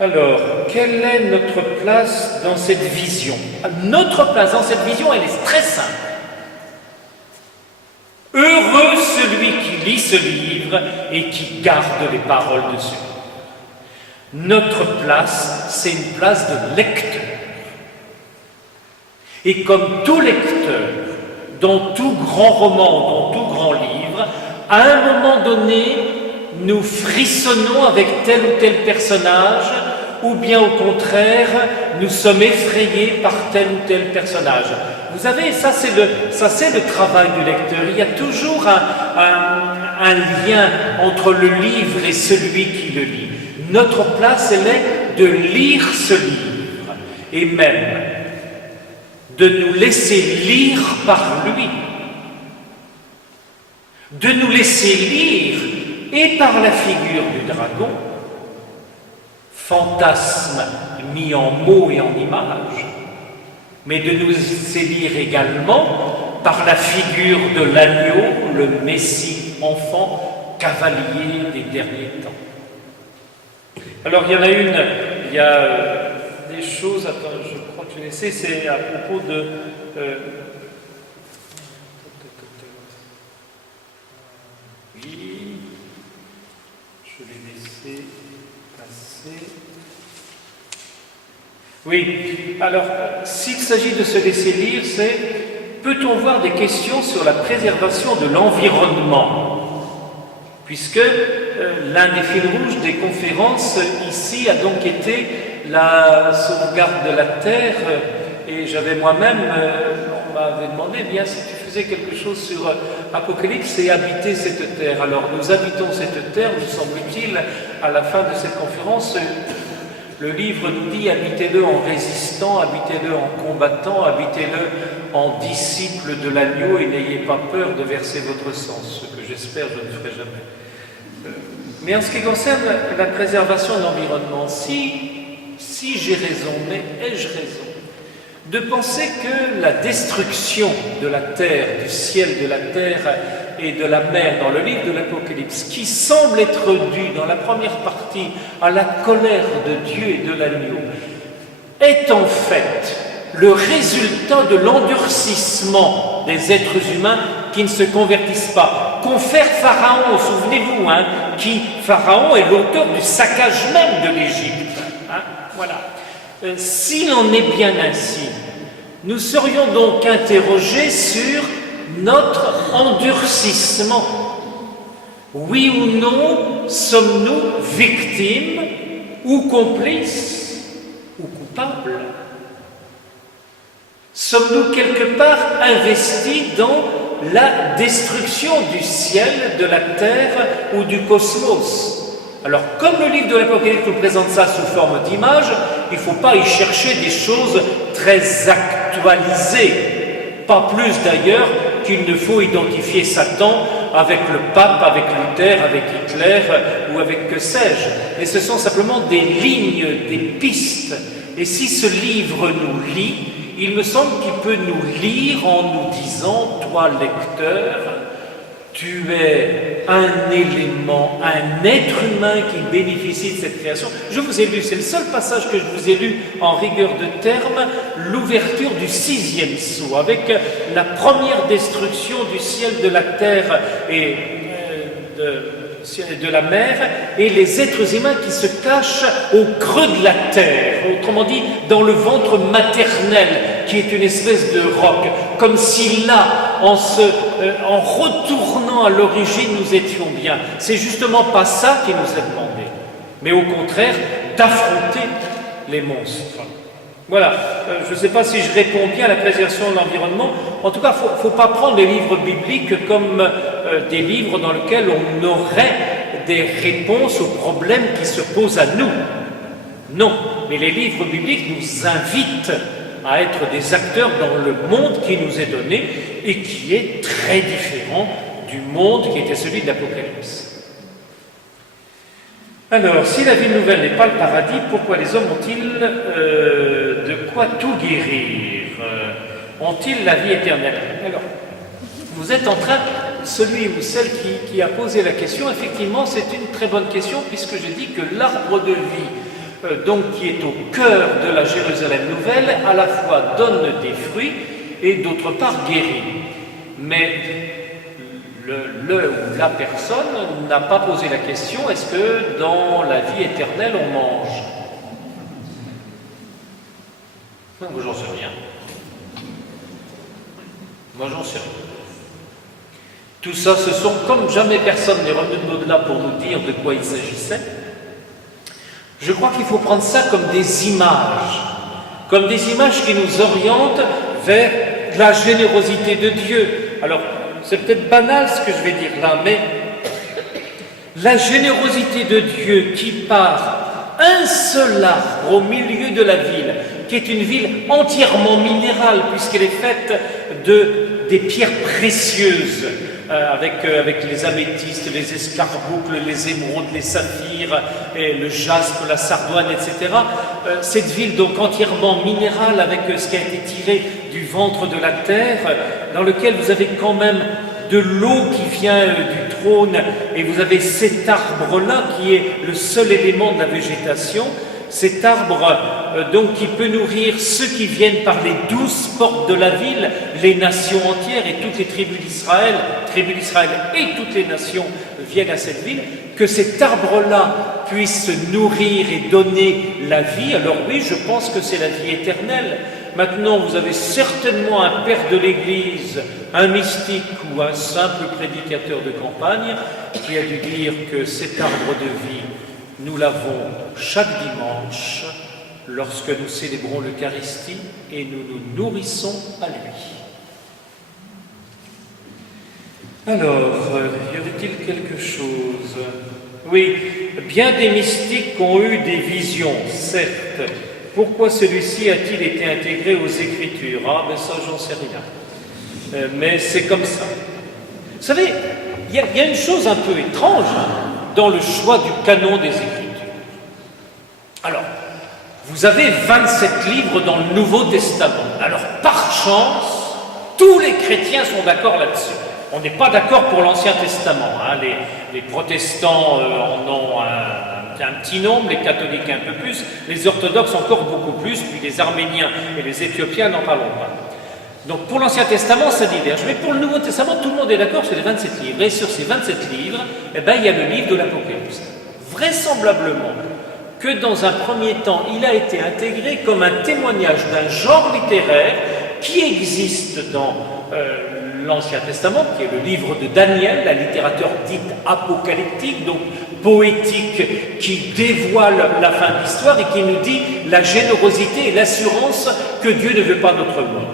Alors, quelle est notre place dans cette vision? Notre place dans cette vision, elle est très simple. Heureux celui qui lit ce livre et qui garde les paroles de ce livre. Notre place, c'est une place de lecteur. Et comme tout lecteur, dans tout grand roman, dans tout grand livre, à un moment donné, nous frissonnons avec tel ou tel personnage, ou bien au contraire, nous sommes effrayés par tel ou tel personnage. Vous savez, ça c'est le travail du lecteur. Il y a toujours un lien entre le livre et celui qui le lit. Notre place, elle est de lire ce livre, et même de nous laisser lire par lui, de nous laisser lire et par la figure du dragon, fantasme mis en mots et en images, mais de nous laisser lire également par la figure de l'agneau, le Messie enfant, cavalier des derniers temps. Alors il y en a une, il y a des choses, attends, je crois que je l'ai laissé, c'est à propos de... oui, je l'ai laissé passer. Oui, alors, s'il s'agit de se laisser lire, c'est peut-on voir des questions sur la préservation de l'environnement? Puisque l'un des fils rouges des conférences ici a donc été la sauvegarde de la terre, et j'avais moi-même, on m'avait demandé, bien si tu faisais quelque chose sur Apocalypse et habiter cette terre. Alors nous habitons cette terre, nous semble-t-il, à la fin de cette conférence, le livre nous dit habitez-le en résistant, habitez-le en combattant, habitez-le en disciple de l'agneau et n'ayez pas peur de verser votre sang, ce que j'espère je ne ferai jamais. Mais en ce qui concerne la préservation de l'environnement, si j'ai raison, mais ai-je raison de penser que la destruction de la terre, du ciel, de la terre et de la mer dans le livre de l'Apocalypse, qui semble être due dans la première partie à la colère de Dieu et de l'agneau, est en fait le résultat de l'endurcissement des êtres humains qui ne se convertissent pas. Confère Pharaon, souvenez-vous, Pharaon est l'auteur du saccage même de l'Égypte. Voilà. S'il en est bien ainsi, nous serions donc interrogés sur notre endurcissement. Oui ou non, sommes-nous victimes ou complices ou coupables? Sommes-nous quelque part investis dans la destruction du ciel, de la terre ou du cosmos? Alors, comme le livre de l'Apocalypse nous présente ça sous forme d'image, il ne faut pas y chercher des choses très actualisées. Pas plus d'ailleurs qu'il ne faut identifier Satan avec le pape, avec Luther, avec Hitler ou avec que sais-je. Mais ce sont simplement des lignes, des pistes. Et si ce livre nous lit, il me semble qu'il peut nous lire en nous disant, toi lecteur, tu es un élément, un être humain qui bénéficie de cette création. Je vous ai lu, c'est le seul passage que je vous ai lu en rigueur de terme, l'ouverture du 6e sceau, avec la première destruction du ciel, de la terre et de la mer, et les êtres humains qui se cachent au creux de la terre, autrement dit, dans le ventre maternel, qui est une espèce de roc, comme si là, en retournant à l'origine, nous étions bien. C'est justement pas ça qui nous est demandé, mais au contraire, d'affronter les monstres. Voilà, je ne sais pas si je réponds bien à la préservation de l'environnement. En tout cas, il ne faut pas prendre les livres bibliques comme des livres dans lesquels on aurait des réponses aux problèmes qui se posent à nous. Non, mais les livres bibliques nous invitent à être des acteurs dans le monde qui nous est donné et qui est très différent du monde qui était celui de l'Apocalypse. Alors, si la vie nouvelle n'est pas le paradis, pourquoi les hommes ont-ils de quoi tout guérir? Ont-ils la vie éternelle? Alors, vous êtes en train, celui ou celle qui a posé la question, effectivement, c'est une très bonne question, puisque je dis que l'arbre de vie donc qui est au cœur de la Jérusalem nouvelle, à la fois donne des fruits et d'autre part guérit. Mais le ou la personne n'a pas posé la question, est-ce que dans la vie éternelle on mange? Non, moi j'en sais rien. Moi j'en sais rien. Tout ça, ce sont, comme jamais personne n'est revenu de l'au-delà pour nous dire de quoi il s'agissait, je crois qu'il faut prendre ça comme des images qui nous orientent vers la générosité de Dieu. Alors, c'est peut-être banal ce que je vais dire là, mais la générosité de Dieu qui part un seul arbre au milieu de la ville, qui est une ville entièrement minérale, puisqu'elle est faite des pierres précieuses, avec les améthystes, les escarboucles, les émeraudes, les saphirs, et le jaspe, la sardoine, etc. Cette ville donc entièrement minérale, avec ce qui a été tiré du ventre de la terre, dans lequel vous avez quand même de l'eau qui vient du trône, et vous avez cet arbre-là qui est le seul élément de la végétation, cet arbre donc qui peut nourrir ceux qui viennent par les 12 portes de la ville, les nations entières et toutes les tribus d'Israël et toutes les nations viennent à cette ville, que cet arbre-là puisse nourrir et donner la vie. Alors oui, je pense que c'est la vie éternelle. Maintenant, vous avez certainement un père de l'Église, un mystique ou un simple prédicateur de campagne qui a dû dire que cet arbre de vie, nous l'avons chaque dimanche lorsque nous célébrons l'Eucharistie et nous nous nourrissons à lui. Alors, y avait-il quelque chose? Oui, bien des mystiques ont eu des visions, certes. Pourquoi celui-ci a-t-il été intégré aux Écritures? Ah, ben ça, j'en sais rien. Mais c'est comme ça. Vous savez, il y a une chose un peu étrange dans le choix du canon des Écritures. Alors, vous avez 27 livres dans le Nouveau Testament. Alors, par chance, tous les chrétiens sont d'accord là-dessus. On n'est pas d'accord pour l'Ancien Testament. Hein. Les protestants en ont un petit nombre, les catholiques un peu plus, les orthodoxes encore beaucoup plus, puis les arméniens et les éthiopiens n'en parlons pas. Donc pour l'Ancien Testament, ça diverge. Mais pour le Nouveau Testament, tout le monde est d'accord sur les 27 livres. Et sur ces 27 livres, eh ben, il y a le livre de l'Apocalypse. Vraisemblablement que dans un premier temps, il a été intégré comme un témoignage d'un genre littéraire qui existe dans l'Ancien Testament, qui est le livre de Daniel, la littérature dite apocalyptique, donc poétique, qui dévoile la fin de l'histoire et qui nous dit la générosité et l'assurance que Dieu ne veut pas notre mort.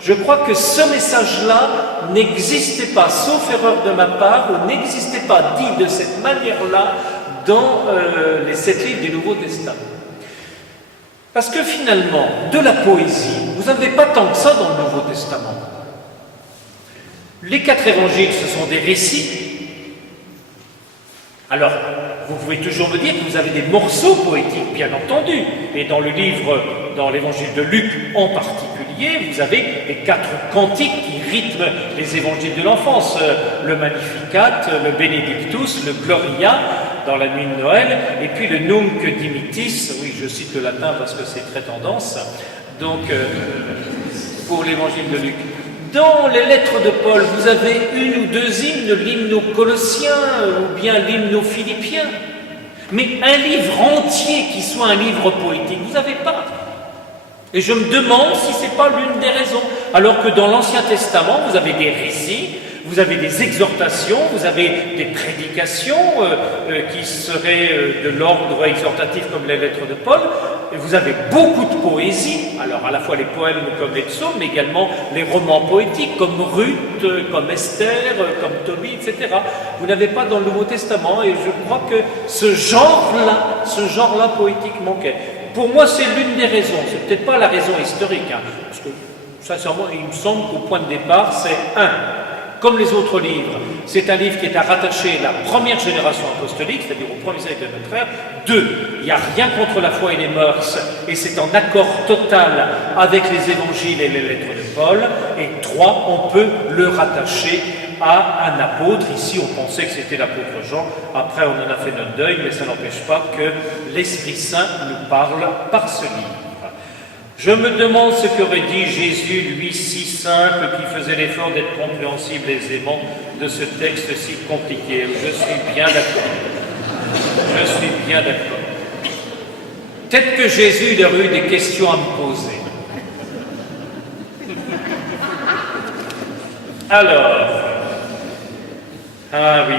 Je crois que ce message-là n'existait pas, sauf erreur de ma part, ou n'existait pas dit de cette manière-là dans les 7 livres du Nouveau Testament. Parce que finalement, de la poésie, vous n'avez pas tant que ça dans le Nouveau Testament. Les 4 évangiles, ce sont des récits. Alors, vous pouvez toujours me dire que vous avez des morceaux poétiques, bien entendu. Et dans l'évangile de Luc en particulier, vous avez les 4 cantiques qui rythment les évangiles de l'enfance. Le Magnificat, le Benedictus, le Gloria, dans la nuit de Noël, et puis le Nunc Dimittis, oui, je cite le latin parce que c'est très tendance, donc pour l'évangile de Luc. Dans les lettres de Paul, vous avez 1 ou 2 hymnes, l'hymne aux Colossiens ou bien l'hymne aux Philippiens. Mais un livre entier qui soit un livre poétique, vous n'avez pas. Et je me demande si ce n'est pas l'une des raisons. Alors que dans l'Ancien Testament, vous avez des récits, vous avez des exhortations, vous avez des prédications qui seraient de l'ordre exhortatif comme les lettres de Paul, et vous avez beaucoup de poésie, alors à la fois les poèmes comme les psaumes, mais également les romans poétiques comme Ruth, comme Esther, comme Tobie, etc. Vous n'avez pas dans le Nouveau Testament, et je crois que ce genre-là poétique manquait. Pour moi, c'est l'une des raisons, c'est peut-être pas la raison historique, hein, parce que sincèrement, il me semble qu'au point de départ, c'est 1. Comme les autres livres, c'est un livre qui est à rattacher à la première génération apostolique, c'est-à-dire au premier siècle de notre ère. 2, il n'y a rien contre la foi et les mœurs, et c'est en accord total avec les évangiles et les lettres de Paul. Et 3, on peut le rattacher à un apôtre. Ici, on pensait que c'était l'apôtre Jean. Après, on en a fait notre deuil, mais ça n'empêche pas que l'Esprit Saint nous parle par ce livre. Je me demande ce qu'aurait dit Jésus, lui si simple, qui faisait l'effort d'être compréhensible aisément de ce texte si compliqué. Je suis bien d'accord. Je suis bien d'accord. Peut-être que Jésus il aurait eu des questions à me poser. Alors, ah oui.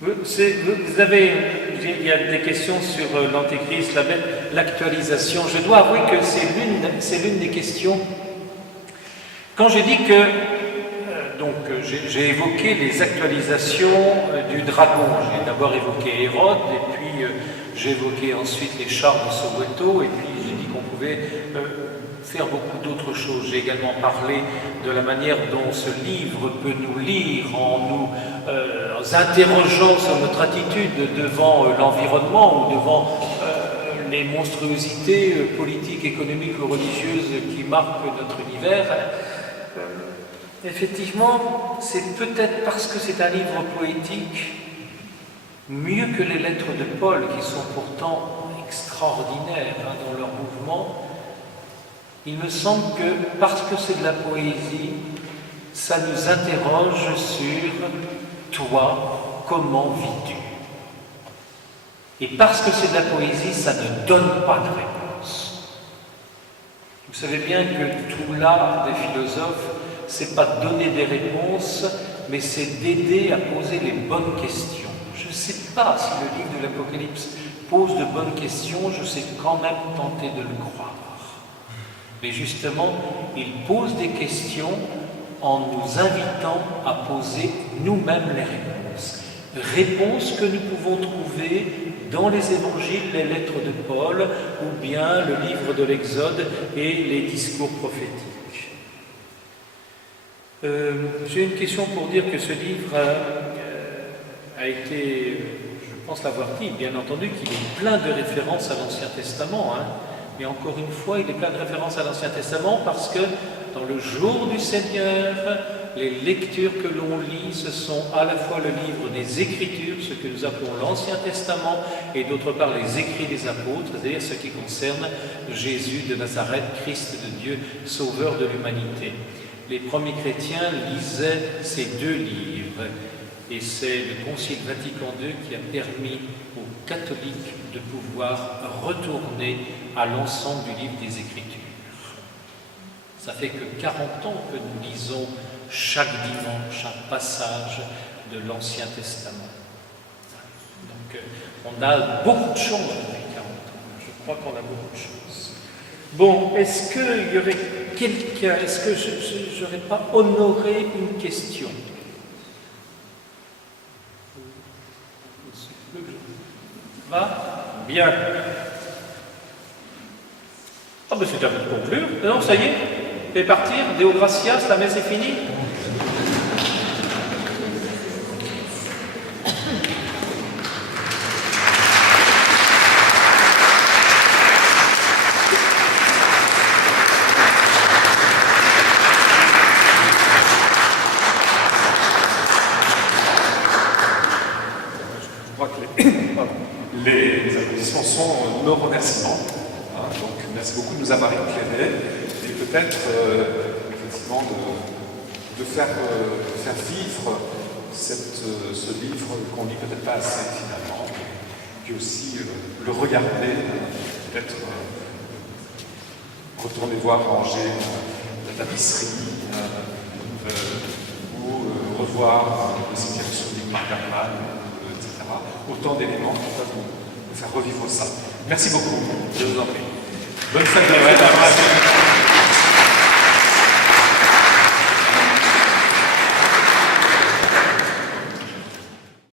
Vous avez, il y a des questions sur l'Antéchrist, l'actualisation. Je dois avouer que c'est l'une des questions. Quand j'ai dit que, j'ai évoqué les actualisations du dragon. J'ai d'abord évoqué Hérode, et puis j'ai évoqué ensuite les chars de Soweto, et puis j'ai dit qu'on pouvait faire beaucoup d'autres choses. J'ai également parlé de la manière dont ce livre peut nous lire en nous interrogeant sur notre attitude devant l'environnement ou devant les monstruosités politiques, économiques ou religieuses qui marquent notre univers. Effectivement, c'est peut-être parce que c'est un livre poétique, mieux que les lettres de Paul, qui sont pourtant extraordinaires dans leur mouvement. Il me semble que, parce que c'est de la poésie, ça nous interroge sur « toi, comment vis-tu » Et parce que c'est de la poésie, ça ne donne pas de réponse. Vous savez bien que tout l'art des philosophes, c'est pas de donner des réponses, mais c'est d'aider à poser les bonnes questions. Je ne sais pas si le livre de l'Apocalypse pose de bonnes questions, je sais quand même tenter de le croire. Mais justement, il pose des questions en nous invitant à poser nous-mêmes les réponses. Réponses que nous pouvons trouver dans les évangiles, les lettres de Paul, ou bien le livre de l'Exode et les discours prophétiques. J'ai une question pour dire que ce livre a été, je pense l'avoir dit, bien entendu, qu'il est plein de références à l'Ancien Testament. Mais encore une fois, il est plein de références à l'Ancien Testament parce que dans le jour du Seigneur, les lectures que l'on lit, ce sont à la fois le livre des Écritures, ce que nous appelons l'Ancien Testament, et d'autre part les écrits des apôtres, c'est-à-dire ce qui concerne Jésus de Nazareth, Christ de Dieu, Sauveur de l'humanité. Les premiers chrétiens lisaient ces deux livres, et c'est le Concile Vatican II qui a permis aux catholiques de pouvoir retourner à l'ensemble du livre des Écritures. Ça fait que 40 ans que nous lisons chaque dimanche un passage de l'Ancien Testament. Donc on a beaucoup de chance depuis 40 ans. Je crois qu'on a beaucoup de chance. Bon, est-ce qu'il y aurait quelqu'un, est-ce que je n'aurais pas honoré une question? Va bien. Ah ben c'est à vous de conclure. Non, ça y est, vous pouvez partir. Deo gratias, la messe est finie. Les applaudissements sont nos remerciements. Donc, merci beaucoup de nous avoir éclairés et peut-être effectivement de faire vivre ce livre qu'on lit peut-être pas assez finalement, puis aussi le regarder, peut-être retourner voir ranger la tapisserie ou revoir le cimetière sur Marc Hermann, etc. Autant d'éléments qui peuvent nous faire revivre ça. Merci beaucoup. Je vous en prie. Bonne fête de Noël.